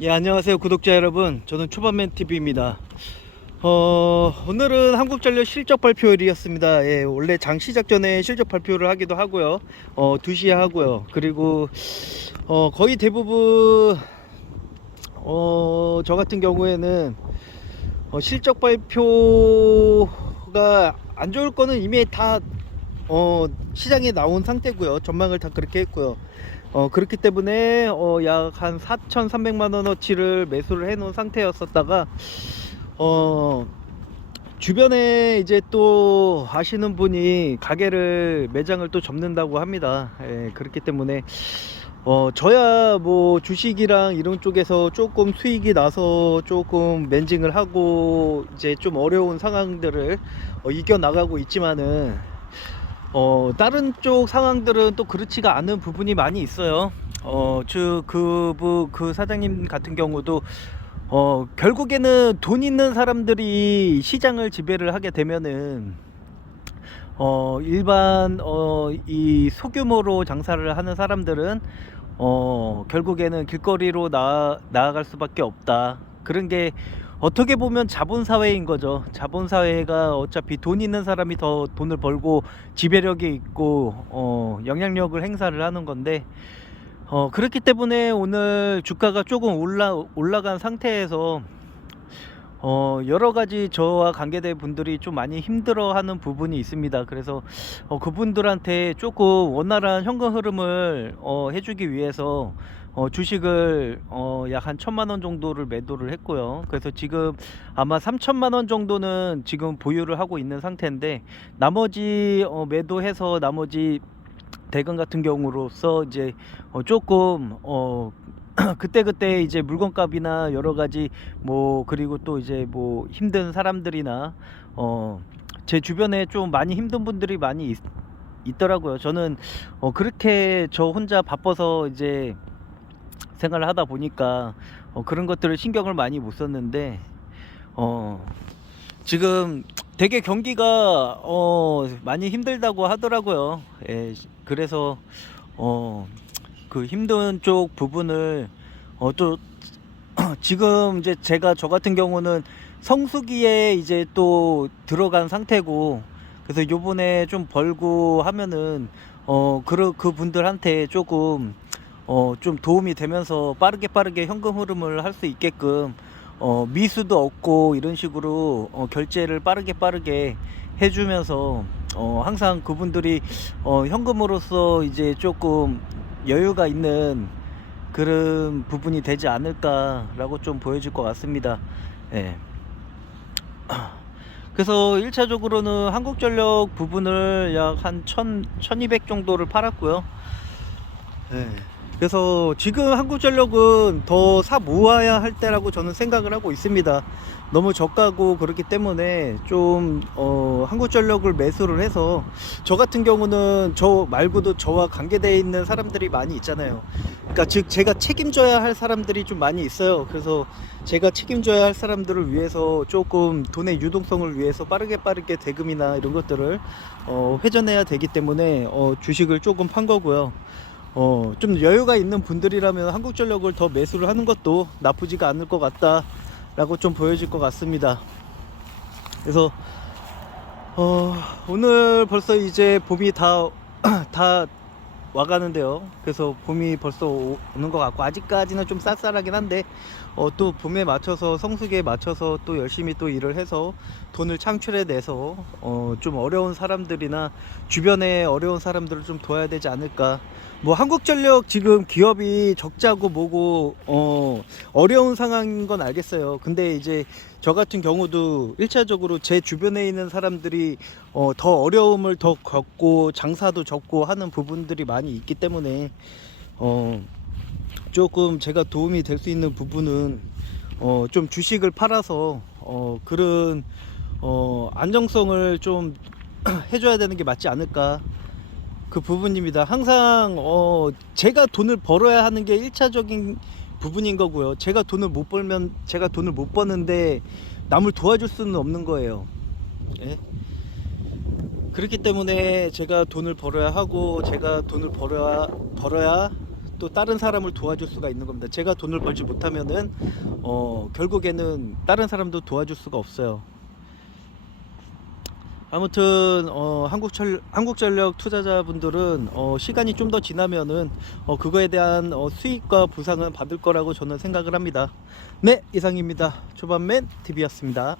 예, 안녕하세요 구독자 여러분. 저는 초반맨TV입니다. 어, 오늘은 한국전력 실적 발표일이었습니다. 예, 원래 장 시작 전에 실적 발표를 하기도 하고요. 어, 2시에 하고요. 그리고 어, 거의 대부분 어, 저 같은 경우에는 어, 실적 발표가 안 좋을 거는 이미 다 어, 시장에 나온 상태고요. 전망을 다 그렇게 했고요 어, 그렇기 때문에 어, 약 한 4,300만 원어치를 매수를 해 놓은 상태였었다가 어, 주변에 이제 또 아시는 분이 가게를 매장을 또 접는다고 합니다. 예, 그렇기 때문에 어, 저야 뭐 주식이랑 이런 쪽에서 조금 수익이 나서 조금 멘징을 하고 이제 좀 어려운 상황들을 어, 이겨 나가고 있지만은 어, 다른 쪽 상황들은 또 그렇지가 않은 부분이 많이 있어요. 어, 즉, 그, 부- 그 사장님 같은 경우도, 어, 결국에는 돈 있는 사람들이 시장을 지배를 하게 되면은, 어, 일반, 어, 이 소규모로 장사를 하는 사람들은, 어, 결국에는 길거리로 나, 나아갈 수밖에 없다. 그런 게 어떻게 보면 자본사회인 거죠. 자본사회가 어차피 돈 있는 사람이 더 돈을 벌고 지배력이 있고, 어, 영향력을 행사를 하는 건데, 어, 그렇기 때문에 오늘 주가가 조금 올라, 올라간 상태에서, 어, 여러 가지 저와 관계된 분들이 좀 많이 힘들어 하는 부분이 있습니다. 그래서, 어, 그분들한테 조금 원활한 현금 흐름을, 어, 해주기 위해서, 어, 주식을, 어, 약 한 천만 원 정도를 매도를 했고요. 그래서 지금 아마 3천만 원 정도는 지금 보유를 하고 있는 상태인데, 나머지, 어, 매도해서 나머지 대금 같은 경우로서 이제, 어, 조금, 어, 그때 그때 이제 물건값이나 여러 가지 뭐 그리고 또 이제 뭐 힘든 사람들이나 어 제 주변에 좀 많이 힘든 분들이 많이 있, 있더라고요. 저는 어 그렇게 저 혼자 바빠서 이제 생활을 하다 보니까 어 그런 것들을 신경을 많이 못 썼는데 어 지금 되게 경기가 어 많이 힘들다고 하더라고요. 예, 그래서 어 그 힘든 쪽 부분을 어 또 지금 이제 제가 저 같은 경우는 성수기에 이제 또 들어간 상태고 그래서 요번에 좀 벌고 하면은 어 그 그 분들한테 조금 어 좀 도움이 되면서 빠르게 빠르게 현금 흐름을 할 수 있게끔 어 미수도 없고 이런 식으로 어 결제를 빠르게 빠르게 해주면서 어 항상 그분들이 어 현금으로서 이제 조금 여유가 있는 그런 부분이 되지 않을까라고 좀 보여질 것 같습니다. 예. 그래서 1차적으로는 한국전력 부분을 약 한 1000, 1200 정도를 팔았고요. 예. 그래서 지금 한국전력은 더 사 모아야 할 때라고 저는 생각을 하고 있습니다. 너무 저가고 그렇기 때문에 좀, 어, 한국전력을 매수를 해서 저 같은 경우는 저 말고도 저와 관계되어 있는 사람들이 많이 있잖아요. 그러니까 즉 제가 책임져야 할 사람들이 좀 많이 있어요. 그래서 제가 책임져야 할 사람들을 위해서 조금 돈의 유동성을 위해서 빠르게 빠르게 대금이나 이런 것들을 어, 회전해야 되기 때문에 어, 주식을 조금 판 거고요. 어, 좀 여유가 있는 분들이라면 한국전력을 더 매수를 하는 것도 나쁘지가 않을 것 같다 라고 좀 보여질 것 같습니다. 그래서 어, 오늘 벌써 이제 봄이 다, 다 와가는데요. 그래서 봄이 벌써 오- 오는 것 같고, 아직까지는 좀 쌀쌀하긴 한데, 어, 또 봄에 맞춰서, 성수기에 맞춰서 또 열심히 또 일을 해서 돈을 창출해 내서, 어, 좀 어려운 사람들이나 주변에 어려운 사람들을 좀 도와야 되지 않을까. 뭐, 한국전력 지금 기업이 적자고 뭐고, 어, 어려운 상황인 건 알겠어요. 근데 이제 저 같은 경우도 1차적으로 제 주변에 있는 사람들이 어, 더 어려움을 더 겪고 장사도 접고 하는 부분들이 많이 있기 때문에 어, 조금 제가 도움이 될 수 있는 부분은 어, 좀 주식을 팔아서 어, 그런 어, 안정성을 좀 해줘야 되는 게 맞지 않을까 그 부분입니다. 항상 어, 제가 돈을 벌어야 하는 게 1차적인 부분인 거고요. 제가 돈을 못 벌면 제가 돈을 못 버는데 남을 도와줄 수는 없는 거예요. 예? 그렇기 때문에 제가 돈을 벌어야 하고 제가 돈을 벌어야 벌어야 또 다른 사람을 도와줄 수가 있는 겁니다. 제가 돈을 벌지 못하면은 어, 결국에는 다른 사람도 도와줄 수가 없어요. 아무튼 어, 한국철 한국전력 투자자분들은 어, 시간이 좀 더 지나면은 어, 그거에 대한 어, 수익과 보상은 받을 거라고 저는 생각을 합니다. 네 이상입니다. 초반맨 TV였습니다.